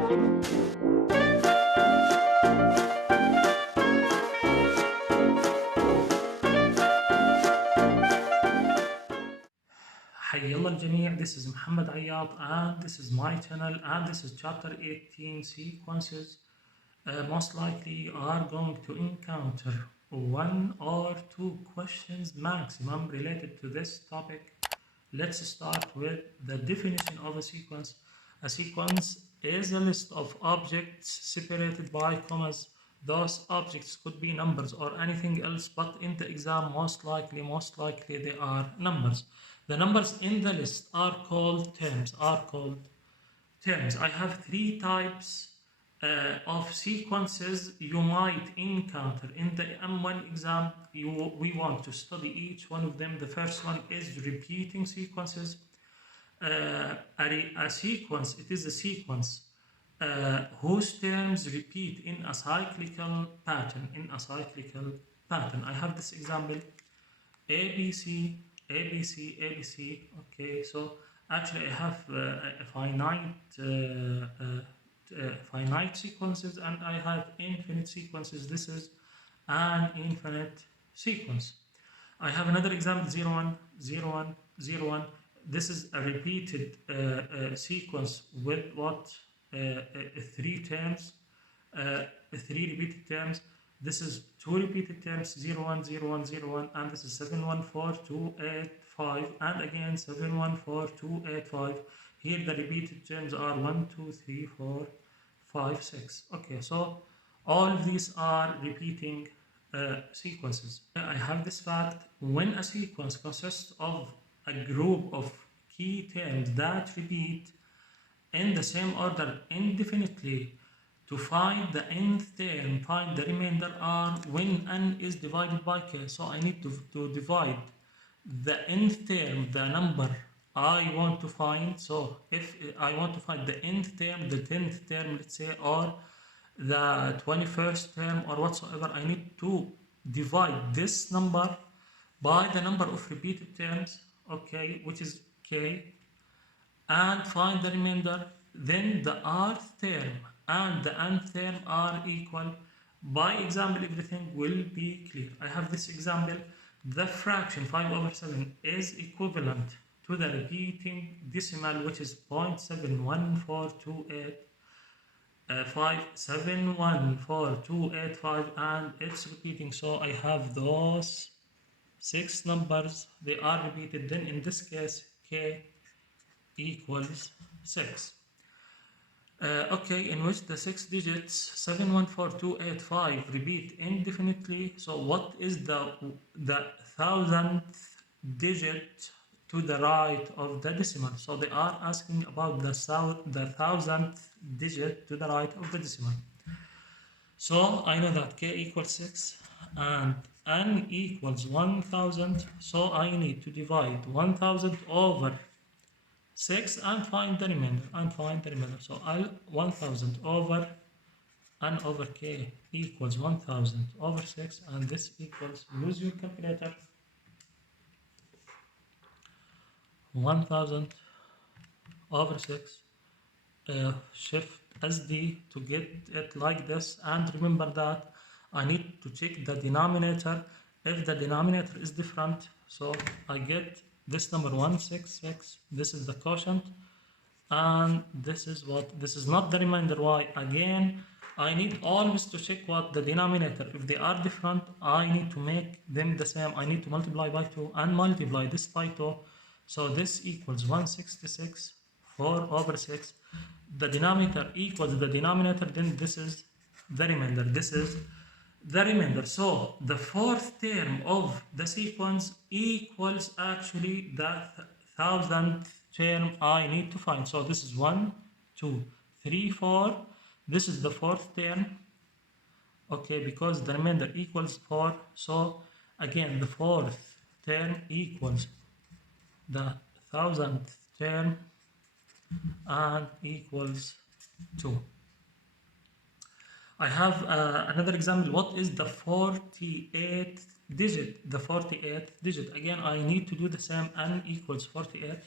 حيالله الجميع, this is Muhammad Ayyad and this is my channel and this is chapter 18 sequences. Most likely you are going to encounter one or two questions maximum related to this topic. Let's start with the definition of a sequence. A sequence is a list of objects separated by commas. Those objects could be numbers or anything else, but in the exam most likely they are numbers. The numbers in the list are called terms. I have three types of sequences you might encounter in the M1 exam. We want to study each one of them. The first one is repeating sequences. A sequence, it is a sequence whose terms repeat in a cyclical pattern. I have this example: ABC, ABC, ABC. Okay, so actually I have finite sequences and I have infinite sequences. This is an infinite sequence. I have another example: 0, 1, 0, 1, 0, 1. This is a repeated sequence with what? Three terms, three repeated terms. This is two repeated terms: 0, 1, 0, 1, 0, 1, and this is 7, 1, 4, 2, 8, 5, and again 7, 1, 4, 2, 8, 5. Here the repeated terms are 1, 2, 3, 4, 5, 6. Okay, so all of these are repeating sequences. I have this fact: when a sequence consists of a group of key terms that repeat in the same order indefinitely, to find the nth term, find the remainder r when n is divided by k. So I need to divide the nth term, the number I want to find. So if I want to find the nth term, the 10th term, let's say, or the 21st term or whatsoever, I need to divide this number by the number of repeated terms, okay, which is k, and find the remainder. Then the rth term and the nth term are equal. By example, everything will be clear. I have this example: the fraction 5/7 is equivalent to the repeating decimal, which is 0.71428. 5714285, and it's repeating. So I have those six numbers, they are repeated. Then in this case k equals 6. Okay, in which the 6 digits 714285 repeat indefinitely. So what is the thousandth digit to the right of the decimal? So they are asking about the thousandth digit to the right of the decimal. So I know that k equals 6 and n equals 1000. So I need to divide 1000 over 6 and find the remainder. So 1000 over n over k equals 1000 over 6, and this equals, use your calculator, 1000 over 6. Shift SD to get it like this, and remember that I need to check the denominator. If the denominator is different, so I get this number 166, this is the quotient, and this is what? This is not the remainder. Why? Again, I need always to check what the denominator. If they are different, I need to make them the same. I need to multiply by 2 and multiply this by 2. So this equals 166, 4 over 6. The denominator equals the denominator, then this is the remainder. So the fourth term of the sequence equals actually the thousandth term I need to find. So this is 1, 2, 3, 4. This is the fourth term, okay, because the remainder equals 4. So again, the fourth term equals the thousandth term and equals 2. I have another example. What is the 48th digit? The 48th digit. Again, I need to do the same. N equals 48,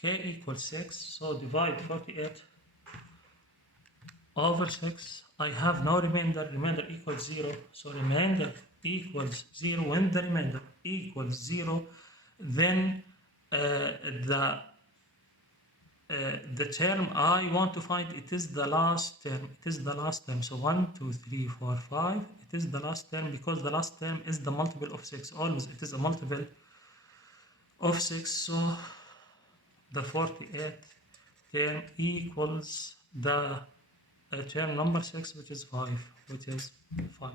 k equals 6. So divide 48 over 6. I have no remainder. Remainder equals 0. So remainder equals 0. When the remainder equals 0, then the the term I want to find, it is the last term. It is the last term. So 1, 2, 3, 4, 5. It is the last term because the last term is the multiple of 6. Always it is a multiple of 6. So the 48th term equals the term number 6, which is 5. Which is 5.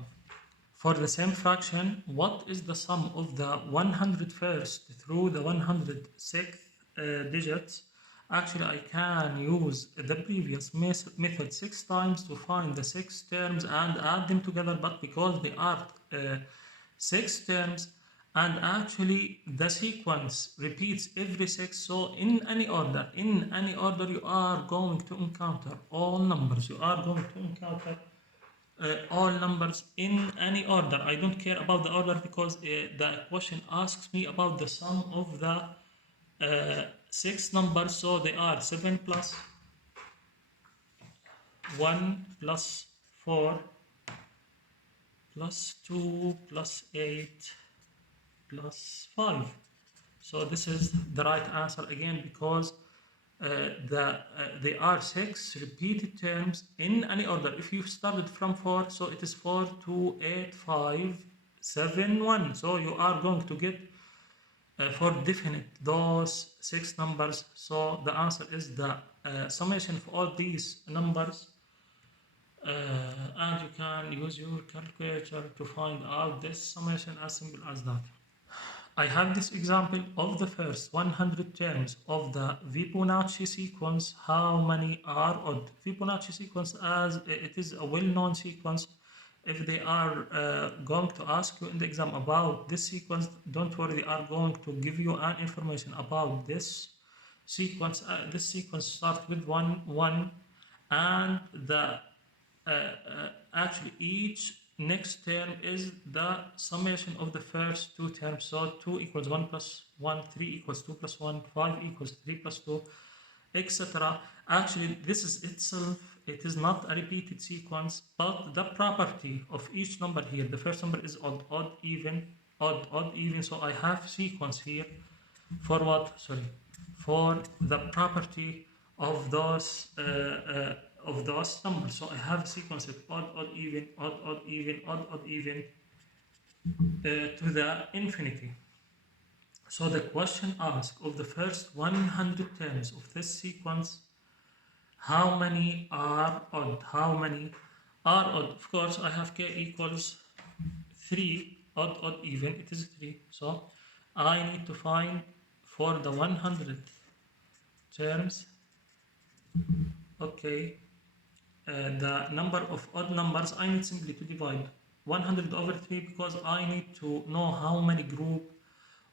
For the same fraction, what is the sum of the 101st through the 106th digits? Actually, I can use the previous method 6 times to find the 6 terms and add them together, but because they are 6 terms, and actually the sequence repeats every 6, so in any order you are going to encounter all numbers. You are going to encounter all numbers in any order. I don't care about the order because the question asks me about the sum of the 6 numbers. So they are 7 plus 1 plus 4 plus 2 plus 8 plus 5. So this is the right answer again because they are 6 repeated terms in any order. If you started from 4, so it is 4, 2, 8, 5, 7, 1. So you are going to get for definite those 6 numbers. So the answer is the summation of all these numbers. And you can use your calculator to find out this summation as simple as that. I have this example of the first 100 terms of the Fibonacci sequence. How many are odd? Fibonacci sequence, as it is a well-known sequence. If they are going to ask you in the exam about this sequence, don't worry, they are going to give you an information about this sequence. This sequence starts with 1, 1, and the actually each next term is the summation of the first 2 terms. So 2 equals 1 plus 1, 3 equals 2 plus 1, 5 equals 3 plus 2, etc. Actually, this is itself, it is not a repeated sequence, but the property of each number here, the first number is odd, odd, even, odd, odd, even. So I have sequence here for what? Sorry, for the property of those numbers. So I have a sequence of odd, odd, even, odd, odd, even, odd, odd, even to the infinity. So the question asks, of the first 100 terms of this sequence, how many are odd? How many are odd? Of course, I have k equals 3, odd, odd, even, it is 3. So I need to find for the 100 terms, okay, the number of odd numbers. I need simply to divide 100 over 3 because I need to know how many group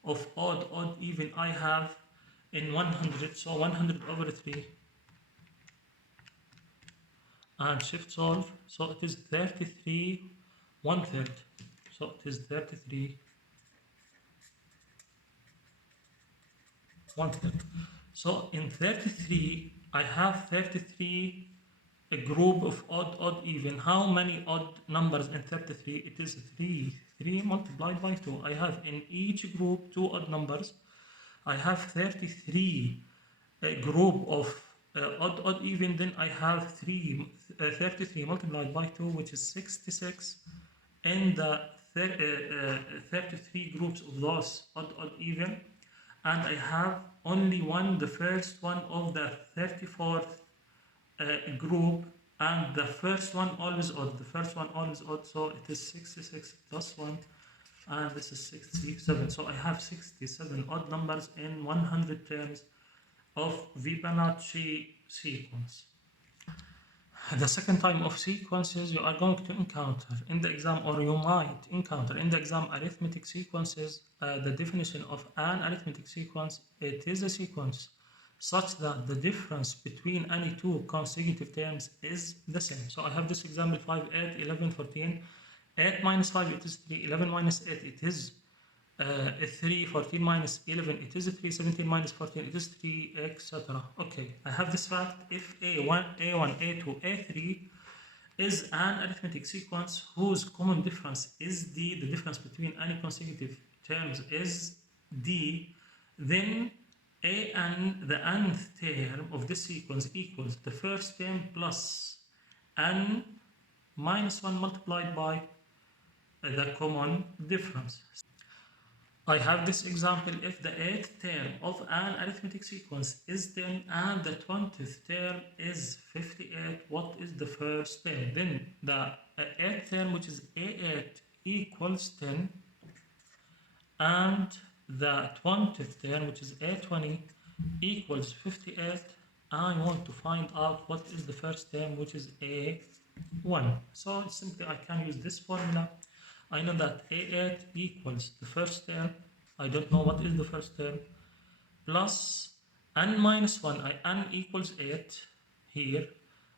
of odd, odd, even I have in 100. So 100 over 3 and shift solve. So it is 33 1/3. So it is 33 1/3. So in 33 I have 33 a group of odd, odd, even. How many odd numbers in 33? It is 3. 3 multiplied by 2. I have in each group 2 odd numbers. I have 33 a group of odd, odd, even. Then I have 33 multiplied by 2, which is 66. In the 33 groups of those odd, odd, even. And I have only one, the first one of the 34th group, and the first one always odd. The first one always odd, so it is 66 plus 1, and this is 67. So I have 67 odd numbers in 100 terms of Fibonacci sequence. The second type of sequences you are going to encounter in the exam, or you might encounter in the exam, arithmetic sequences. The definition of an arithmetic sequence, it is a sequence such that the difference between any two consecutive terms is the same. So I have this example: 5, 8, 11, 14. 8 minus 5, it is 3. 11 minus 8, it is 3. 14 minus 11, it is 3. 17 minus 14, it is 3, etc. Okay, I have this fact: if A1, A2, A3 is an arithmetic sequence whose common difference is d, the difference between any consecutive terms is d, then an, the nth term of this sequence equals the first term plus n minus 1 multiplied by the common difference. I have this example: if the 8th term of an arithmetic sequence is 10 and the 20th term is 58, what is the first term? Then the 8th term, which is A8, equals 10, and the 20th term, which is A20, equals 58. I want to find out what is the first term, which is A1. So simply I can use this formula. I know that A8 equals the first term. I don't know what is the first term. Plus n minus 1. N equals 8 here.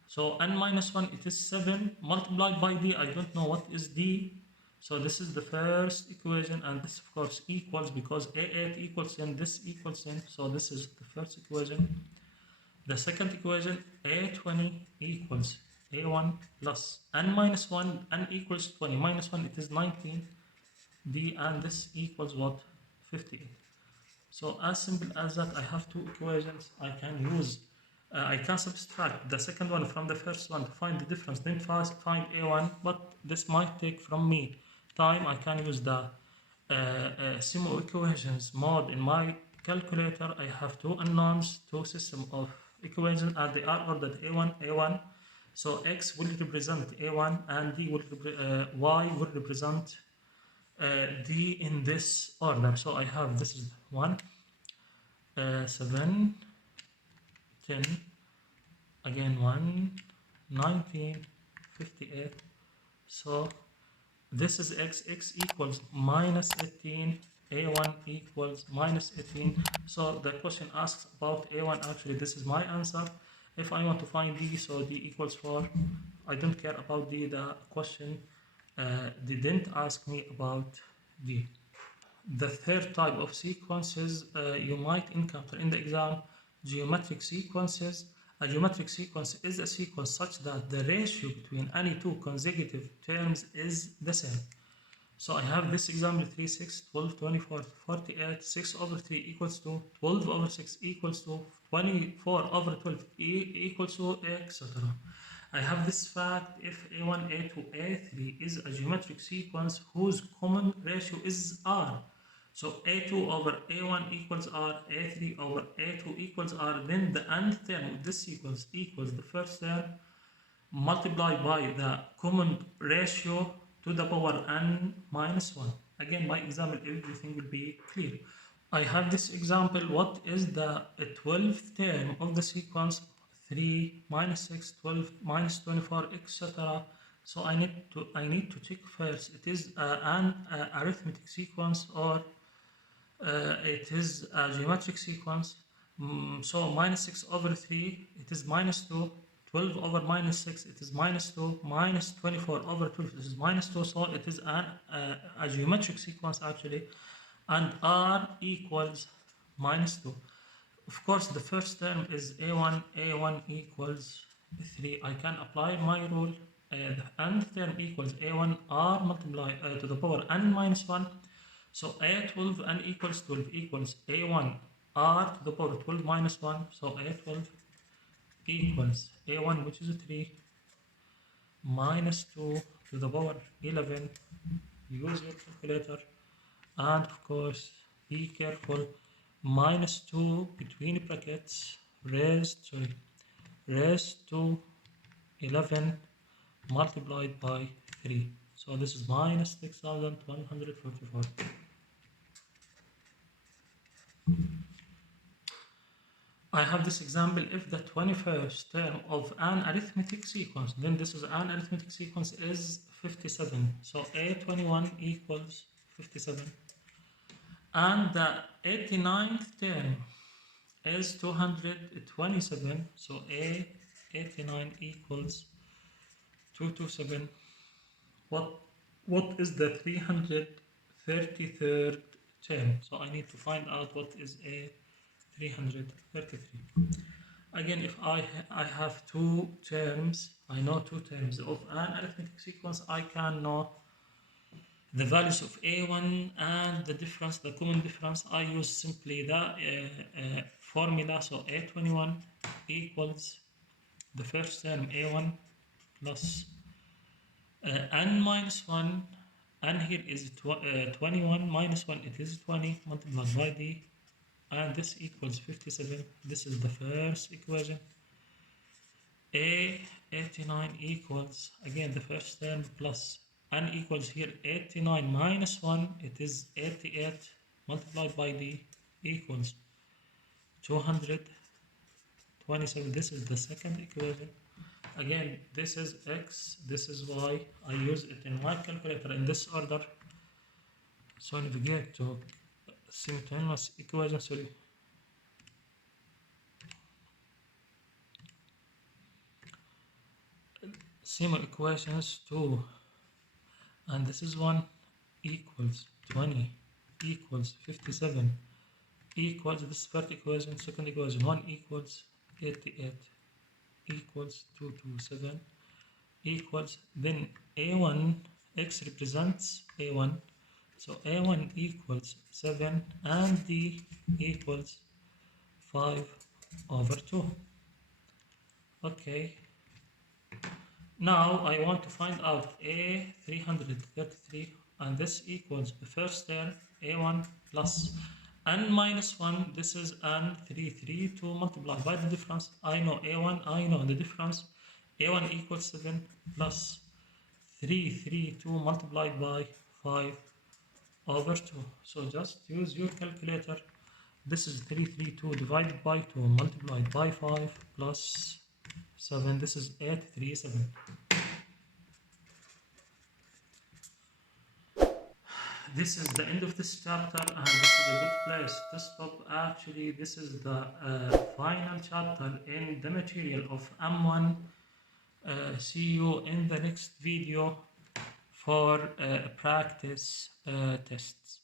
So n minus 1, it is 7 multiplied by d. I don't know what is d. So this is the first equation, and this of course equals, because A8 equals 10, this equals 10. So this is the first equation. The second equation, A20 equals A1 plus n minus 1, n equals 20, minus 1, it is 19, d, and this equals what? 58. So as simple as that, I have two equations. I can subtract the second one from the first one to find the difference, then first find A1, but this might take from me time. I can use the simo equations mode in my calculator. I have two unknowns, two system of equations, and they are ordered A1, A1. So x will represent A1 and y will represent d in this order. So I have, this is 1, 7, 10, again 1, 19, 58. So this is x equals minus 18, a1 equals minus 18. So the question asks about a1. Actually, this is my answer. If I want to find d, so d equals 4. I don't care about d. The question didn't ask me about d. The third type of sequences you might encounter in the exam, geometric sequences. A geometric sequence is a sequence such that the ratio between any two consecutive terms is the same. So I have this example: 3, 6, 12, 24, 48, 6 over 3 equals to 12 over 6 equals to 24 over 12 equals to, etc. I have this fact: if a1, a2, a3 is a geometric sequence whose common ratio is r, so a2 over a1 equals r, a3 over a2 equals r, then the nth term of this sequence equals the first term multiplied by the common ratio to the power n minus 1. Again, by example, everything will be clear. I have this example: what is the 12th term of the sequence? 3 minus 6, 12 minus 24, etc. So I need to check first, it is an arithmetic sequence or it is a geometric sequence. So minus 6 over 3, it is minus 2. 12 over minus 6, it is minus 2. Minus 24 over 12, this is minus 2. So it is a geometric sequence actually. And r equals minus 2. Of course, the first term is a1. a1 equals 3. I can apply my rule. The nth term equals a1 r multiplied to the power n minus 1. So a12 n equals 12 equals a1 r to the power 12 minus 1. So a12 equals a1, which is 3, minus 2 to the power 11. Use your calculator, and of course be careful. Minus 2 between brackets raised to 11 multiplied by 3. So this is minus 6,144. I have this example: if the 21st term of an arithmetic sequence, then this is an arithmetic sequence, is 57. So a21 equals 57. And the 89th term is 227. So a89 equals 227. What is the 333rd term? So I need to find out what is a 333. Again, if I have two terms, I know two terms of an arithmetic sequence, I can know the values of a1 and the difference, the common difference. I use simply the formula. So a21 equals the first term a1 plus n minus 1, and here is 21 minus 1, it is 20 multiplied by d, and this equals 57. This is the first equation. A89 equals, again, the first term plus n equals here 89 minus 1, it is 88 multiplied by d equals 227. This is the second equation. Again, this is x, this is y. I use it in my calculator in this order. So navigate to simultaneous equation, sorry. Similar equations 2, and this is 1 equals 20 equals 57 equals this first equation, second equation 1 equals 88 equals 227 equals, then a1, x represents a1, so a1 equals 7 and d equals 5 over 2. Okay, now I want to find out a333, and this equals the first term a1 plus n minus 1, this is n332 multiplied by the difference. I know a1, I know the difference. a1 equals 7 plus 332 multiplied by 5 over 2. So just use your calculator. This is 332 divided by 2 multiplied by 5 plus 7. This is 837. This is the end of this chapter, and this is a good place to stop. Actually, this is the final chapter in the material of M1. See you in the next video for practice tests.